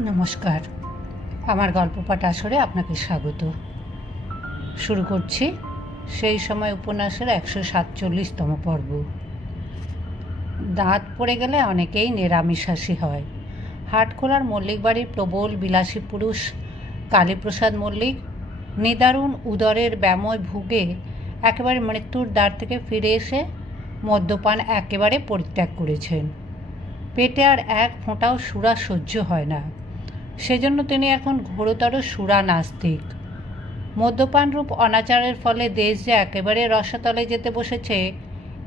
নমস্কার। আমার গল্প পাঠ আসরে আপনাকে স্বাগত। শুরু করছি সেই সময় উপন্যাসের একশো সাতচল্লিশতম পর্ব। দাঁত পড়ে গেলে অনেকেই নিরামিষাসী হয়। হাটখোলার মল্লিক বাড়ির প্রবল বিলাসী পুরুষ কালীপ্রসাদ মল্লিক নিদারুণ উদরের ব্যাময় ভুগে একেবারে মৃত্যুর দ্বার থেকে ফিরে এসে মদ্যপান একেবারে পরিত্যাগ করেছেন। পেটে আর এক ফোঁটাও সুরা সহ্য হয় না। সেজন্য তিনি এখন ঘোরতর সুরা নাস্তিক মদ্যপানরূপ অনাচারের ফলে দেশ যে একেবারে রসাতলে যেতে বসেছে,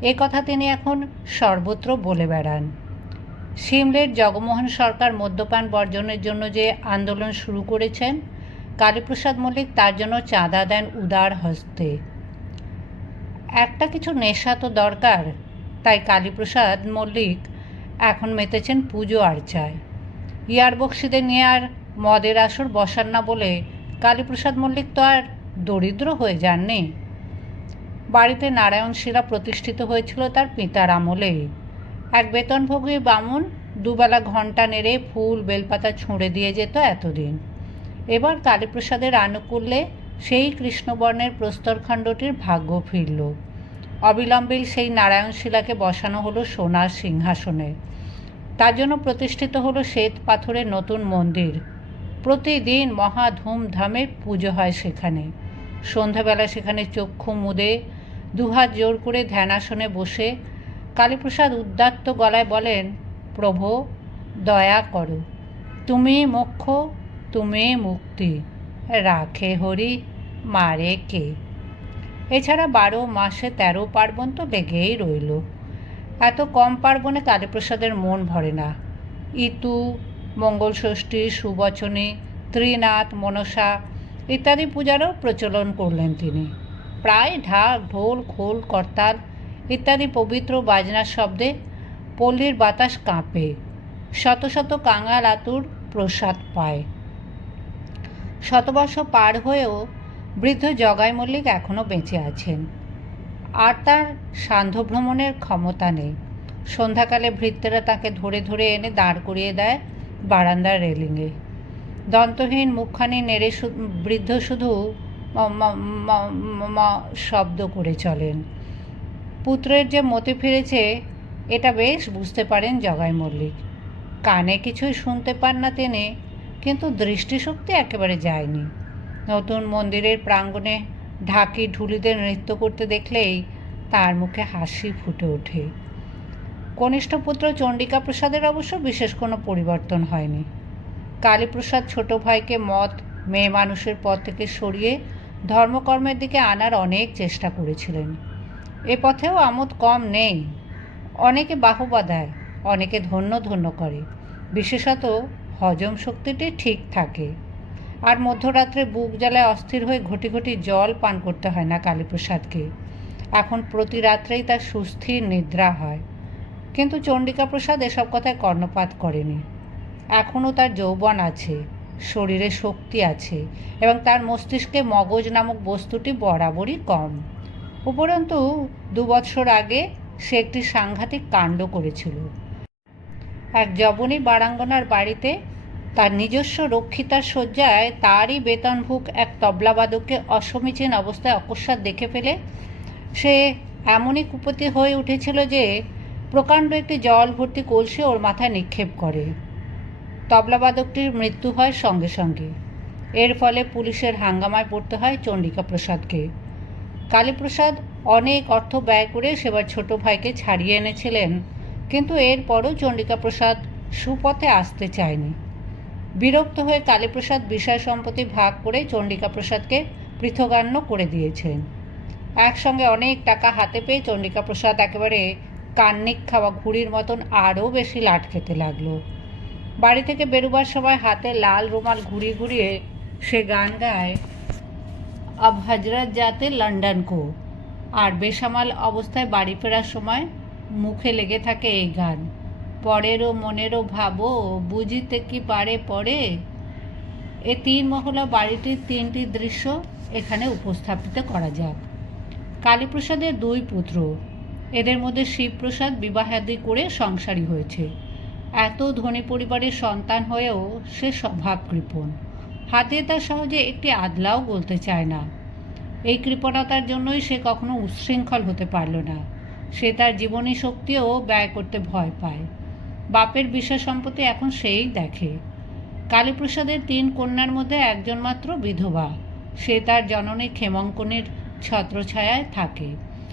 এ কথা তিনি এখন সর্বত্র বলে বেড়ান। সিমলের জগমোহন সরকার মদ্যপান বর্জনের জন্য যে আন্দোলন শুরু করেছেন, কালীপ্রসাদ মল্লিক তার জন্য চাঁদা দেন উদার হস্তে। একটা কিছু নেশা তো দরকার, তাই কালীপ্রসাদ মল্লিক এখন মেতেছেন পুজো আর্চায়। ইয়ার বক্সিদের নিয়ে আর মদের আসর বসান না বলে কালীপ্রসাদ মল্লিক তো আর দরিদ্র হয়ে যাননি। বাড়িতে নারায়ণ শিলা প্রতিষ্ঠিত হয়েছিল তার পিতার আমলে। এক বেতনভোগী বামুন দুবেলা ঘণ্টা নেড়ে ফুল, বেলপাতা ছুঁড়ে দিয়ে যেত এতদিন। এবার কালীপ্রসাদের আনুকূল্যে সেই কৃষ্ণবর্ণের প্রস্তরখণ্ডটির ভাগ্য ফিরল। অবিলম্বে সেই নারায়ণ শিলাকে বসানো হলো সোনার সিংহাসনে। তার জন্য প্রতিষ্ঠিত হলো শ্বেত পাথরের নতুন মন্দির। প্রতিদিন মহা ধুমধামে পুজো হয় সেখানে। সন্ধ্যাবেলা সেখানে চক্ষু মুদে, দুহাত জোর করে ধ্যানাসনে বসে কালীপ্রসাদ উদ্দাত্ত গলায় বলেন, প্রভু, দয়া করো। তুমি মোক্ষ, তুমি মুক্তি। রাখে হরি, মারে কে? এছাড়া বারো মাসে তেরো পার্বণ তো লেগেই রইল। এত কম পার্বণে কালীপ্রসাদের মন ভরে না। ইতু, মঙ্গলষষ্ঠী, সুবচনী, ত্রিনাথ, মনসা ইত্যাদি পূজারও প্রচলন করলেন তিনি। প্রায় ঢাক, ঢোল, খোল, করতাল ইত্যাদি পবিত্র বাজনার শব্দে পল্লীর বাতাস কাঁপে। শত শত কাঙাল আতুর প্রসাদ পায়। শতবর্ষ পার হয়েও বৃদ্ধ জগাই মল্লিক এখনও বেঁচে আছেন। আর তার সান্ধ্য ভ্রমণের ক্ষমতা নেই। সন্ধ্যাকালে ভৃত্যেরা তাকে ধরে ধরে এনে দাঁড় করিয়ে দেয় বারান্দার রেলিংয়ে দন্তহীন মুখখানি নেড়ে বৃদ্ধ শুধু শব্দ করে চলেন। পুত্রের যে মতে ফিরেছে, এটা বেশ বুঝতে পারেন জগাই মল্লিক। কানে কিছুই শুনতে পান না তিনি, কিন্তু দৃষ্টিশক্তি একেবারে যায়নি। নতুন মন্দিরের প্রাঙ্গণে ঢাকি ঢুলিদের নৃত্য করতে দেখলেই তার মুখে হাসি ফুটে ওঠে। কনিষ্ঠ পুত্র চণ্ডিকা প্রসাদের অবশ্য বিশেষ কোনো পরিবর্তন হয়নি। কালীপ্রসাদ ছোট ভাইকে মত মেয়ে মানুষের পথ থেকে সরিয়ে ধর্মকর্মের দিকে আনার অনেক চেষ্টা করেছিলেন। এ পথেও আমোদ কম নেই। অনেকে বাহুবা দেয়, অনেকে ধন্য ধন্য করে। বিশেষত হজম শক্তিটি ঠিক থাকে। আর মধ্যরাত্রে বুক জ্বালায় অস্থির হয়ে ঘটি ঘটি জল পান করতে হয় না কালীপ্রসাদকে। এখন প্রতি রাত্রেই তার সুস্থির নিদ্রা হয়। কিন্তু চণ্ডিকা প্রসাদ এসব কথায় কর্ণপাত করেনি। এখনও তার যৌবন আছে, শরীরে শক্তি আছে এবং তার মস্তিষ্কে মগজ নামক বস্তুটি বরাবরই কম। উপরন্তু, দু বৎসর আগে সে একটি সাংঘাতিক কাণ্ড করেছিল। এক জবনী বারাঙ্গনার বাড়িতে তার নিজস্ব রক্ষিতার শয্যায় তারই বেতনভুক এক তবলাবাদককে অসমীচীন অবস্থায় অকস্মাৎ দেখে ফেলে। সে এমনই কুপতি হয়ে উঠেছিল যে প্রকাণ্ড একটি জল ভর্তি কলসি ওর মাথায় নিক্ষেপ করে। তবলাবাদকটির মৃত্যু হয় সঙ্গে সঙ্গে। এর ফলে পুলিশের হাঙ্গামায় পড়তে হয় চণ্ডিকা প্রসাদকে। কালীপ্রসাদ অনেক অর্থ ব্যয় করে সেবার ছোট ভাইকে ছাড়িয়ে এনেছিলেন, কিন্তু এরপরও চণ্ডিকা প্রসাদ সুপথে আসতে চায়নি। বিরক্ত হয়ে কালীপ্রসাদ বিষয় সম্পত্তি ভাগ করে চণ্ডিকা প্রসাদকে পৃথগান্য করে দিয়েছেন। একসঙ্গে অনেক টাকা হাতে পেয়ে চণ্ডিকা প্রসাদ একেবারে কান্নিক খাওয়া ঘুড়ির মতন আরও বেশি লাট খেতে লাগল। বাড়ি থেকে বেরোবার সময় হাতে লাল রুমাল ঘুরিয়ে ঘুরিয়ে সে গান গায়, আব হজরত যাতে লন্ডন কো। আর বেসামাল অবস্থায় বাড়ি ফেরার সময় মুখে লেগে থাকে এই গান। পরেরও মনেরও ভাবো, বুঝিতে কি পারে পরে? এ তিন মহলা বাড়িটির তিনটি দৃশ্য এখানে উপস্থাপিত করা যাক। কালীপ্রসাদের দুই পুত্র। এদের মধ্যে শিবপ্রসাদ বিবাহাদি করে সংসারী হয়েছে। এত ধনী পরিবারের সন্তান হয়েও সে স্বভাব কৃপণ হাতে তার সহজে একটি আদলাও বলতে চায় না। এই কৃপণতার জন্যই সে কখনো উচ্ছৃঙ্খল হতে পারল না। সে তার জীবনী শক্তিও ব্যয় করতে ভয় পায়। বাপের বিষয় সম্পত্তি এখন সেই দেখে। কালীপ্রসাদের তিন কন্যার মধ্যে একজন মাত্র বিধবা। সে তার জননী ক্ষেমঙ্কনের ছত্রছায়ায় থাকে।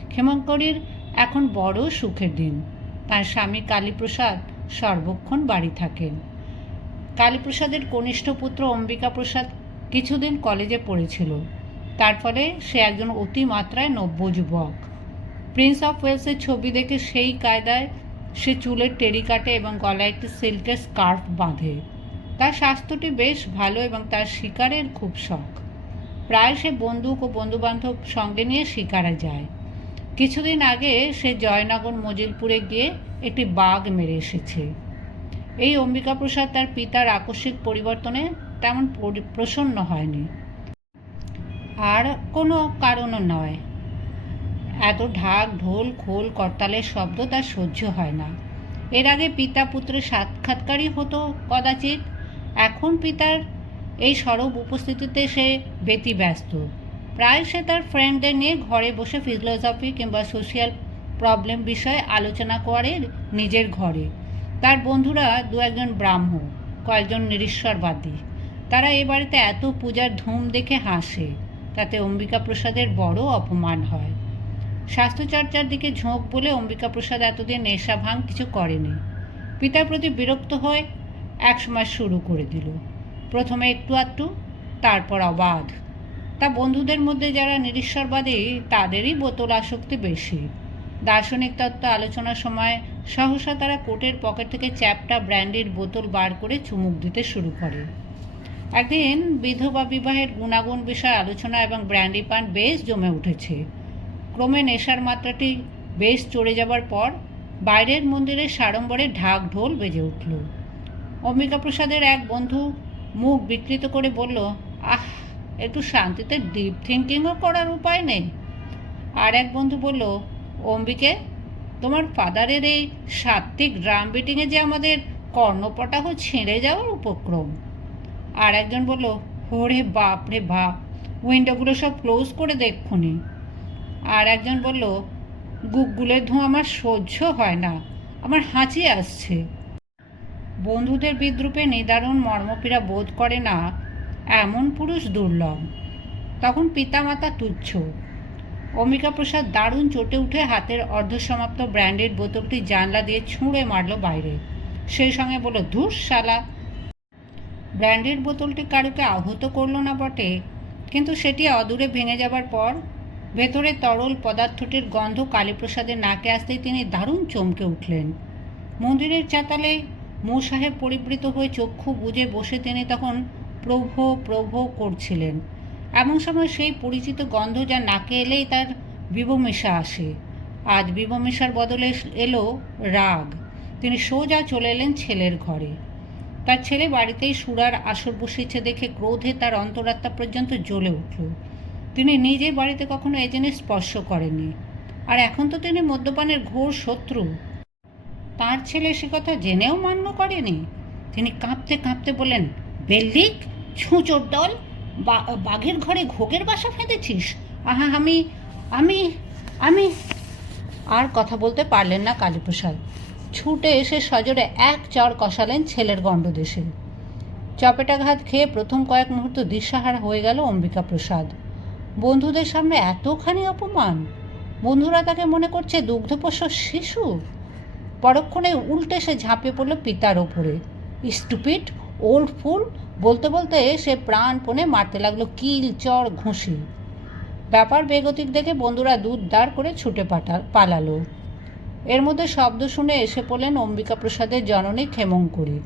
ক্ষেমঙ্করীর এখন বড় সুখের দিন। তার স্বামী কালীপ্রসাদ সর্বক্ষণ বাড়ি থাকেন। কালীপ্রসাদের কনিষ্ঠ পুত্র অম্বিকা প্রসাদ কিছুদিন কলেজে পড়েছিল। তার ফলে সে একজন অতিমাত্রায় নব্য যুবক। প্রিন্স অফ ওয়েলসের ছবি দেখে সেই কায়দায় সে চুলের টেরি কাটে এবং গলায় একটি সিল্কের স্কার্ফ বাঁধে। তার স্বাস্থ্যটি বেশ ভালো এবং তার শিকারের খুব শখ। প্রায় সে বন্দুক ও বন্ধুবান্ধব সঙ্গে নিয়ে শিকারে যায়। কিছুদিন আগে সে জয়নগর মজিলপুরে গিয়ে একটি বাঘ মেরে এসেছে। এই অম্বিকা প্রসাদ তার পিতার আকস্মিক পরিবর্তনে তেমন পরি- প্রসন্ন হয়নি। আর কোনো কারণও নয়। এত ঢাক, ঢোল, খোল, করতালের শব্দ তার সহ্য হয় না। এর আগে পিতা পুত্রের সাক্ষাৎকারই হতো কদাচিৎ। এখন পিতার এই সরব উপস্থিতিতে সে ব্যতিব্যস্ত। প্রায় সে তার ফ্রেন্ডদের নিয়ে ঘরে বসে ফিলোসফি কিংবা সোশ্যাল প্রবলেম বিষয়ে আলোচনা করে নিজের ঘরে। তার বন্ধুরা দু একজন ব্রাহ্ম কয়েকজন নিরীশ্বরবাদী। তারা এ বাড়িতে এত পূজার ধুম দেখে হাসে, তাতে অম্বিকা প্রসাদের বড় অপমান হয়। স্বাস্থ্যচর্চার দিকে ঝোঁক বলে অম্বিকা প্রসাদ এতদিন নেশা ভাঙ কিছু করেনি। পিতার প্রতি বিরক্ত হয়ে একসময় শুরু করে দিল। প্রথমে একটু আধটু, তারপর অবাধ। তা বন্ধুদের মধ্যে যারা নিরীশ্বরবাদী, তাদেরই বোতল আসক্তি বেশি। দার্শনিক তত্ত্ব আলোচনার সময় সহসা তারা কোটের পকেট থেকে চ্যাপটা, ব্র্যান্ডির বোতল বার করে চুমুক দিতে শুরু করে। একদিন বিধবা বিবাহের গুণাগুণ বিষয়ে আলোচনা এবং ব্র্যান্ডি পান বেশ জমে উঠেছে। ক্রমে নেশার মাত্রাটি বেশ চড়ে যাবার পর বাইরের মন্দিরে সাড়ম্বরে ঢাক ঢোল বেজে উঠল। অম্বিকা প্রসাদের এক বন্ধু মুখ বিকৃত করে বলল, আহ, একটু শান্তিতে ডিপ থিঙ্কিংও করার উপায় নেই। আর এক বন্ধু বলল, অম্বিকে, তোমার ফাদারের এই সাত্ত্বিক ড্রাম বিটিংয়ে যে আমাদের কর্ণপটাহ ছিঁড়ে যাওয়ার উপক্রম। আর একজন বলল, ওরে বাপ রে বাপ উইন্ডোগুলো সব ক্লোজ করে দেখুনি আর একজন বলল গুগগুলের ধোঁয়া আমার সহ্য হয় না, আমার হাঁচি আসছে। বন্ধুদের বিদ্রুপে নিদারুণ মর্মপীড়া বোধ করে না এমন পুরুষ দুর্লভ। তখন পিতামাতা তুচ্ছ। অম্বিকা প্রসাদ দারুণ চটে উঠে হাতের অর্ধসমাপ্ত ব্র্যান্ডেড বোতলটি জানলা দিয়ে ছুঁড়ে মারল বাইরে। সেই সঙ্গে বলল ধুস শালা। ব্র্যান্ডেড বোতলটি কারুকে আহত করল না বটে, কিন্তু সেটি অদূরে ভেঙে যাবার পর ভেতরে তরল পদার্থটির গন্ধ কালীপ্রসাদের নাকে আসতেই তিনি দারুণ চমকে উঠলেন। মন্দিরের চাতালে মৌ সাহেব পরিবৃত হয়ে চক্ষু বুজে বসে তিনি তখন প্রভ প্রভ করছিলেন। এমন সময় সেই পরিচিত গন্ধ যা নাকে এলেই তার বিবমেশা আসে। আজ বিবমেশার বদলে এলো রাগ। তিনি সোজা চলে এলেন ছেলের ঘরে। তার ছেলে বাড়িতেই সুরার আসর বসেছে দেখে ক্রোধে তার অন্তরাত্মা পর্যন্ত জ্বলে উঠল। তিনি নিজে বাড়িতে কখনো এ জিনিস স্পর্শ করেননি। আর এখন তো তিনি মদ্যপানের ঘোর শত্রু। তার ছেলে সে কথা জেনেও মান্য করেনি। তিনি কাঁপতে কাঁপতে বললেন, বেল্লিক ছুঁচোর দল বাঘের ঘরে ঘোগের বাসা ফেঁদেছিস? আহা, আমি আমি আমি আর কথা বলতে পারলেন না কালীপ্রসাদ। ছুটে এসে সজোরে এক চর কষালেন ছেলের গণ্ডদেশে। চপেটাঘাত খেয়ে প্রথম কয়েক মুহূর্ত দিশাহারা হয়ে গেল অম্বিকা প্রসাদ বন্ধুদের সামনে এতখানি অপমান? বন্ধুরা তাকে মনে করছে দুগ্ধপোষ্য শিশু? পরক্ষণে উল্টে সে ঝাঁপিয়ে পড়ল পিতার ওপরে। স্টুপিড, ওল্ড ফুল, বলতে বলতে সে প্রাণপণে মারতে লাগল কিল, চর, ঘুষি। ব্যাপার বেগতিক দেখে বন্ধুরা দুধ দাঁড় করে ছুটে পাঠা পালালো। এর মধ্যে শব্দ শুনে এসে পড়লেন অম্বিকা প্রসাদের জননী ক্ষেমঙ্করী।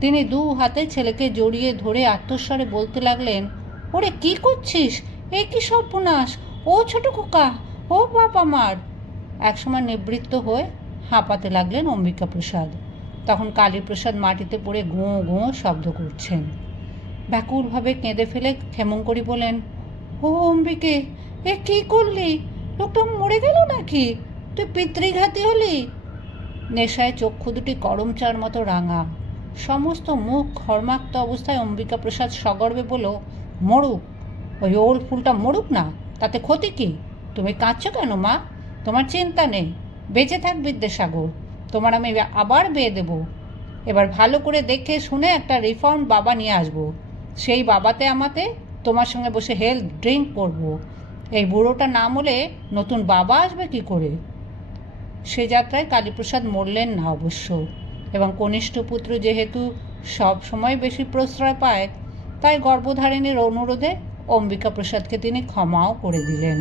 তিনি দু হাতে ছেলেকে জড়িয়ে ধরে আত্মস্বরে বলতে লাগলেন, ওরে, কি করছিস? এ কি সর্বনাশ? ও ছোট খোকা, ও বাপ আমার। একসময় নিবৃত্ত হয়ে হাঁপাতে লাগলেন অম্বিকা প্রসাদ। তখন কালীপ্রসাদ মাটিতে পড়ে গোঁ গোঁ শব্দ করছেন। ব্যাকুলভাবে কেঁদে ফেলে ক্ষেমঙ্করী বলেন, ও অম্বিকে, এ কি করলি? লোকটা মরে গেল নাকি? তুই পিতৃঘাতী হলি? নেশায় চক্ষু দুটি করমচার মতো রাঙা। সমস্ত মুখ ঘর্মাক্ত অবস্থায় অম্বিকা প্রসাদ সগর্বে বলল, মরুক ওই ওল ফুলটা মরুক না, তাতে ক্ষতি কি? তুমি কাঁদছো কেন, মা? তোমার চিন্তা নেই। বেঁচে থাক বিদ্যাসাগর। তোমার আমি আবার বিয়ে দেব। এবার ভালো করে দেখে শুনে একটা রিফর্ম বাবা নিয়ে আসব। সেই বাবাতে আমাতে তোমার সঙ্গে বসে হেলথ ড্রিঙ্ক করব। এই বুড়োটা না মলে নতুন বাবা আসবে কি করে? সে যাত্রায় কালীপ্রসাদ মরলেন না অবশ্য। এবং কনিষ্ঠ পুত্র যেহেতু সব সময় বেশি প্রশ্রয় পায়, তাই গর্ভধারিণীর অনুরোধে অম্বিকা প্রসাদকে তিনি ক্ষমাও করে দিলেন।